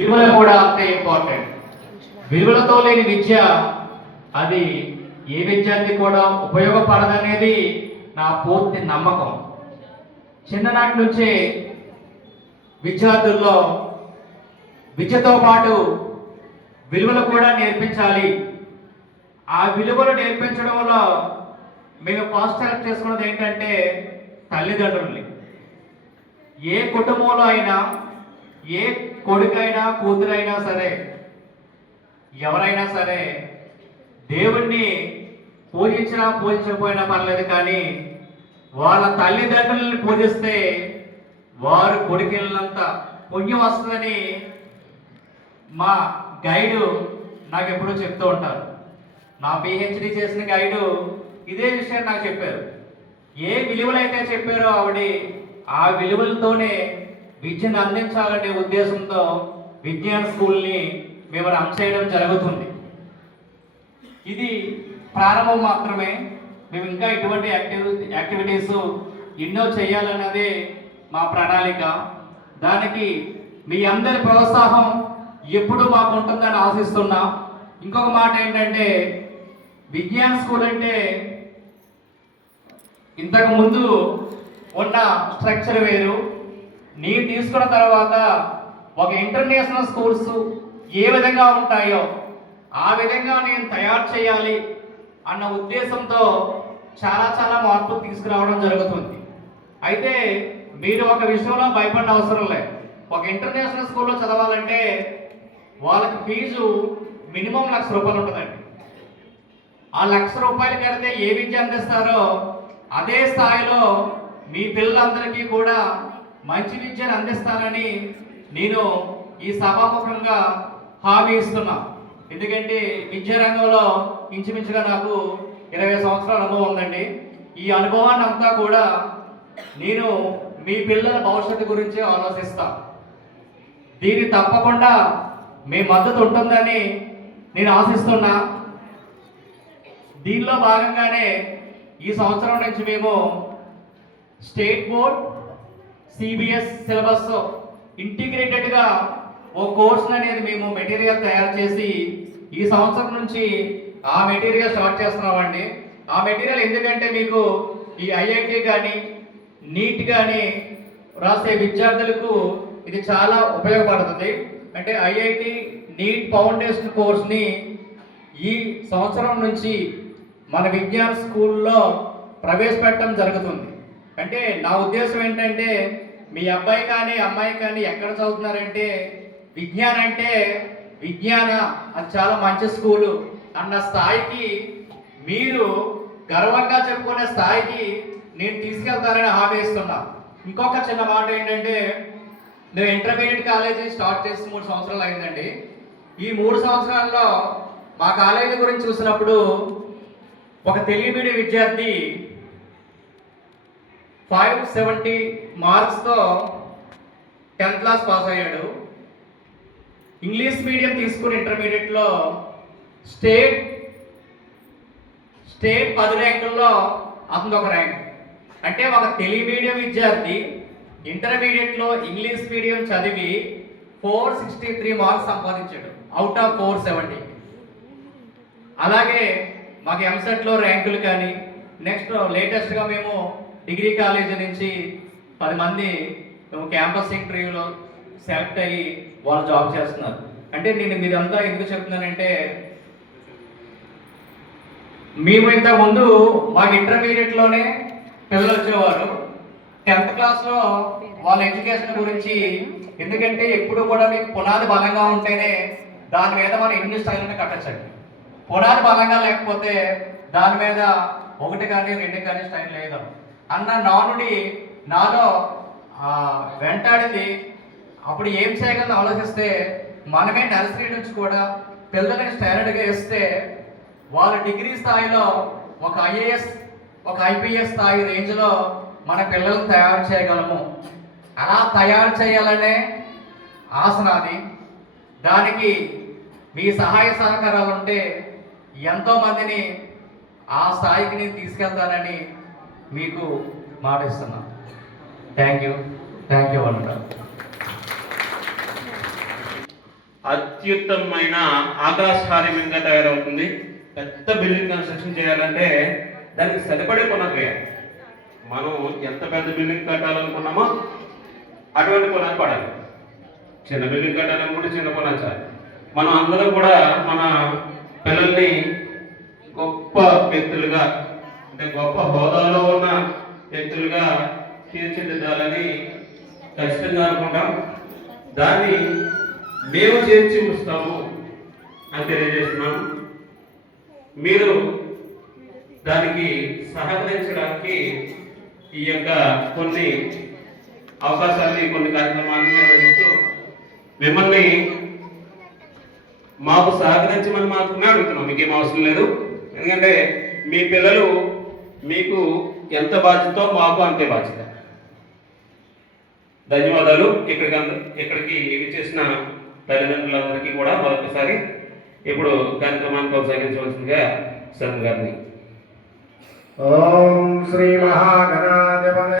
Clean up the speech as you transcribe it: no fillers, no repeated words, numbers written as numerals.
విలువలు కూడా అంతే ఇంపార్టెంట్. విలువలతో లేని విద్య అది ఏ విద్యార్థి కూడా ఉపయోగపడదనేది నా పూర్తి నమ్మకం. చిన్ననాటి నుంచే విద్యార్థుల్లో విద్యతో పాటు విలువలు కూడా నేర్పించాలి. ఆ విలువలు నేర్పించడంలో మేము ఫస్ట్ సెలెక్ట్ చేసుకున్నది ఏంటంటే తల్లిదండ్రుల్ని. ఏ కుటుంబంలో అయినా ఏ కొడుకైనా కూతురైనా సరే ఎవరైనా సరే దేవుణ్ణి పూజించినా పూజించకపోయినా పర్లేదు, కానీ వాళ్ళ తల్లిదండ్రులని పూజిస్తే వారు కొడుకెళ్ళినంత పుణ్యం వస్తుందని మా గైడు నాకు ఎప్పుడూ చెప్తూ ఉంటారు. నా పిహెచ్డి చేసిన గైడు ఇదే విషయం నాకు చెప్పారు. ఏ విలువలైతే చెప్పారో ఆవిడ ఆ విలువలతోనే విద్యను అందించాలనే ఉద్దేశంతో విజ్ఞాన స్కూల్ని మేము రన్ చేయడం జరుగుతుంది. ఇది ప్రారంభం మాత్రమే. మేము ఇంకా ఇటువంటి యాక్టివిటీస్ ఎన్నో చేయాలన్నదే మా ప్రణాళిక. దానికి మీ అందరి ప్రోత్సాహం ఎప్పుడు మాకు ఉంటుందని ఆశిస్తున్నా. ఇంకొక మాట ఏంటంటే విజ్ఞాన స్కూల్ అంటే ఇంతకు ముందు ఉన్న స్ట్రక్చర్ వేరు. నేను తీసుకున్న తర్వాత ఒక ఇంటర్నేషనల్ స్కూల్స్ ఏ విధంగా ఉంటాయో ఆ విధంగా నేను తయారు చేయాలి అన్న ఉద్దేశంతో చాలా మార్పులు తీసుకురావడం జరుగుతుంది. అయితే మీరు ఒక విషయంలో భయపడిన అవసరం లేదు. ఒక ఇంటర్నేషనల్ స్కూల్లో చదవాలంటే వాళ్ళకి ఫీజు మినిమం ₹1,00,000 ఉంటుందండి. ఆ ₹1,00,000 కడితే ఏ విద్య అందిస్తారో అదే స్థాయిలో మీ పిల్లలందరికీ కూడా మంచి విద్యను అందిస్తానని నేను ఈ సభాముఖంగా హామీ ఇస్తున్నా. ఎందుకంటే విద్యారంగంలో ఇంచుమించుగా నాకు 20 సంవత్సరాల అనుభవం ఉందండి. ఈ అనుభవాన్ని అంతా కూడా నేను మీ పిల్లల భవిష్యత్తు గురించి ఆలోచిస్తా. దీన్ని తప్పకుండా మీ మద్దతు ఉంటుందని నేను ఆశిస్తున్నా. దీనిలో భాగంగానే ఈ సంవత్సరం నుంచి మేము స్టేట్ బోర్డ్ సిబిఎస్ సిలబస్ ఇంటిగ్రేటెడ్గా ఓ కోర్స్ అనేది మేము మెటీరియల్ తయారు చేసి ఈ సంవత్సరం నుంచి ఆ మెటీరియల్ స్టార్ట్ చేస్తున్నామండి. ఆ మెటీరియల్ ఎందుకంటే మీకు ఈ ఐఐటి కానీ నీట్ కానీ రాసే విద్యార్థులకు ఇది చాలా ఉపయోగపడుతుంది. అంటే ఐఐటి నీట్ ఫౌండేషన్ కోర్స్ని ఈ సంవత్సరం నుంచి మన విజ్ఞాన స్కూల్లో ప్రవేశపెట్టడం జరుగుతుంది. అంటే నా ఉద్దేశం ఏంటంటే మీ అబ్బాయి కానీ అమ్మాయి కానీ ఎక్కడ చదువుతున్నారంటే విజ్ఞానం అంటే విజ్ఞాన అది చాలా మంచి స్కూలు అన్న స్థాయికి మీరు గర్వంగా చెప్పుకునే స్థాయికి నేను తీసుకెళ్తానని హామీ ఇస్తున్నా. ఇంకొక చిన్న మాట ఏంటంటే నేను ఇంటర్మీడియట్ కాలేజీ స్టార్ట్ చేసి 3 సంవత్సరాలు అయిందండి. ఈ 3 సంవత్సరాల్లో మా కాలేజీ గురించి చూసినప్పుడు ఒక తెలుగు మీడియం విద్యార్థి 570 మార్క్స్తో 10th క్లాస్ పాస్ అయ్యాడు. ఇంగ్లీష్ మీడియం తీసుకుని ఇంటర్మీడియట్లో స్టేట్ 10 ర్యాంకుల్లో అతను ఒక ర్యాంక్. అంటే ఒక తెలుగు మీడియం విద్యార్థి ఇంటర్మీడియట్లో ఇంగ్లీష్ మీడియం చదివి 463 మార్క్స్ సంపాదించాడు అవుట్ ఆఫ్ 470. అలాగే మాకు ఎంసెట్లో ర్యాంకులు కానీ నెక్స్ట్ లేటెస్ట్గా మేము డిగ్రీ కాలేజీ నుంచి 10 మంది క్యాంపస్ ఇంటర్వ్యూలో సెలెక్ట్ అయ్యి వాళ్ళు జాబ్ చేస్తున్నారు. అంటే నేను మీరంతా ఎందుకు చెప్తున్నానంటే మేము ఇంతకుముందు మాకు ఇంటర్మీడియట్లోనే పిల్లలు వచ్చేవారు 10th క్లాస్లో వాళ్ళ ఎడ్యుకేషన్ గురించి. ఎందుకంటే ఎప్పుడు కూడా మీకు పునాది బలంగా ఉంటేనే దాని మీద మనం ఎన్ని స్థాయిలను కట్టచ్చండి. పునాది బలంగా లేకపోతే దాని మీద 1 కానీ 2 కానీ స్టైల్ లేదు అన్న నానుడి నాలో వెంటాడింది. అప్పుడు ఏం చేయగలని ఆలోచిస్తే మనమే నర్సరీ నుంచి కూడా పిల్లలకి స్టాండర్డ్గా ఇస్తే వాళ్ళ డిగ్రీ స్థాయిలో ఒక ఐఏఎస్ ఒక ఐపీఎస్ స్థాయి రేంజ్లో మన పిల్లలను తయారు చేయగలము. అలా తయారు చేయాలనే ఆశ నాది. దానికి మీ సహాయ సహకారాలు ఉంటే ఎంతోమందిని ఆ స్థాయికి నేను తీసుకెళ్తానని మీకు మాటిస్తున్నాను. థ్యాంక్ యూ అన్నమాట. అత్యుత్తమమైన ఆకాశహార్యంగా తయారవుతుంది. పెద్ద బిల్డింగ్ కన్స్ట్రక్షన్ చేయాలంటే దానికి సరిపడే పునాది వేయాలి. మనం ఎంత పెద్ద బిల్డింగ్ కట్టాలనుకున్నామో అటువంటి పునాది పడాలి. చిన్న బిల్డింగ్ కట్టాలనుకుంటే చిన్న పునాది చాలు. మనం అందరం కూడా మన పిల్లల్ని గొప్ప వ్యక్తులుగా, అంటే గొప్ప హోదాలో ఉన్న వ్యక్తులుగా తీర్చిదిద్దాలని ఖచ్చితంగా అనుకుంటాం. దాన్ని మేము చేర్చి ఉంచుతాము అని తెలియజేస్తున్నాము. మీరు దానికి సహకరించడానికి ఈ యొక్క కొన్ని అవకాశాన్ని, కొన్ని కార్యక్రమాలను నిర్వహిస్తూ మిమ్మల్ని మాకు సహకరించమని మాత్రమే అడుగుతున్నాం. మీకేం అవసరం లేదు. ఎందుకంటే మీ పిల్లలు మీకు ఎంత బాధ్యతో మాకు అంతే బాధ్యత. ధన్యవాదాలు. ఇక్కడికి చేసిన తల్లిదండ్రులందరికీ కూడా మరొకసారి ఇప్పుడు కార్యక్రమాన్ని కొనసాగించవలసిందిగా శర్మ గారిని. ఓం శ్రీ మహాగణాధిపతి